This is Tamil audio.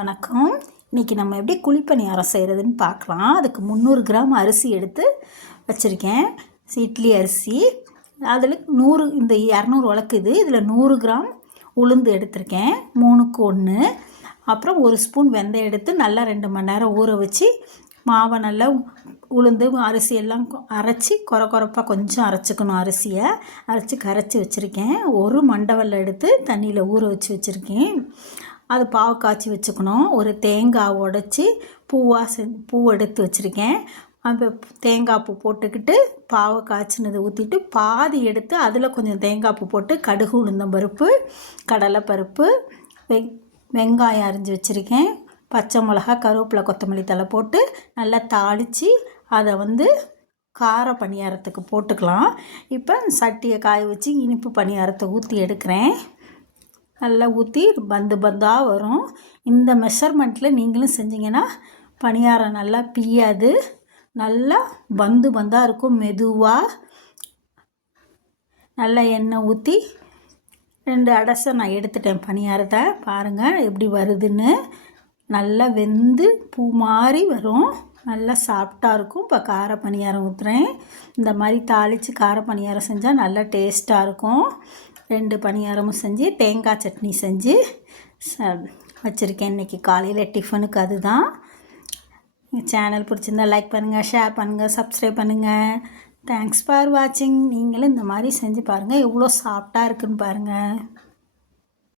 வணக்கம். இன்றைக்கி நம்ம எப்படி குழிப்பணியாரம் செய்கிறதுன்னு பார்க்கலாம். அதுக்கு 300 கிராம் அரிசி எடுத்து வச்சுருக்கேன். இட்லி அரிசி. அதில் 100 இந்த 200 உலக்குது. இதில் 100 கிராம் உளுந்து எடுத்திருக்கேன். 3க்கு 1. அப்புறம் 1 ஸ்பூன் வெந்தயம் எடுத்து நல்லா 2 மணி நேரம் ஊற வச்சு மாவை நல்லா உளுந்து அரிசி எல்லாம் அரைச்சி கொரப்பாக கொஞ்சம் அரைச்சிக்கணும். அரிசியை அரைச்சி கரைச்சி வச்சுருக்கேன். ஒரு மண்டவெல்லம் எடுத்து தண்ணியில் ஊற வச்சு வச்சுருக்கேன். அது பாவு காய்ச்சி வச்சுக்கணும். ஒரு தேங்காய் உடச்சி பூ எடுத்து வச்சுருக்கேன். அந்த தேங்காய் பூ போட்டுக்கிட்டு பாவை காய்ச்சினதை ஊற்றிட்டு பாதி எடுத்து அதில் கொஞ்சம் தேங்காய் பூ போட்டு கடுகு உளுந்தம்பருப்பு கடலைப்பருப்பு வெங்காயம் அரிஞ்சு வச்சுருக்கேன். பச்சை மிளகா கருவேப்பிலை கொத்தமல்லி தழை போட்டு நல்லா தாளித்து அதை கார பணியாரத்துக்கு போட்டுக்கலாம். இப்போ சட்டியை காய வச்சு இனிப்பு பணியாரத்தை ஊற்றி எடுக்கிறேன். நல்லா ஊற்றி பந்தாக வரும். இந்த மெஷர்மெண்ட்டில் நீங்களும் செஞ்சிங்கன்னா பணியாரம் நல்லா பிய்யாது, நல்லா பந்தாக இருக்கும். மெதுவாக நல்லா எண்ணெய் ஊற்றி 2 அடசை நான் எடுத்துட்டேன். பணியாரத்தை பாருங்கள் எப்படி வருதுன்னு. நல்லா வெந்து பூ மாதிரி வரும். நல்லா சாஃப்டாக இருக்கும். இப்போ கார பணியாரம் ஊற்றுறேன். இந்த மாதிரி தாளித்து கார பணியாரம் செஞ்சால் நல்லா டேஸ்ட்டாக இருக்கும். 2 பணியாரமும் செஞ்சு தேங்காய் சட்னி செஞ்சு வச்சுருக்கேன். இன்றைக்கி காலையில் டிஃபனுக்கு அதுதான். சேனல் பிடிச்சிருந்தா லைக் பண்ணுங்கள், ஷேர் பண்ணுங்கள், சப்ஸ்கிரைப் பண்ணுங்கள். தேங்க்ஸ் ஃபார் வாட்சிங். நீங்களும் இந்த மாதிரி செஞ்சு பாருங்கள். எவ்வளோ சாஃப்டாக இருக்குதுன்னு பாருங்கள்.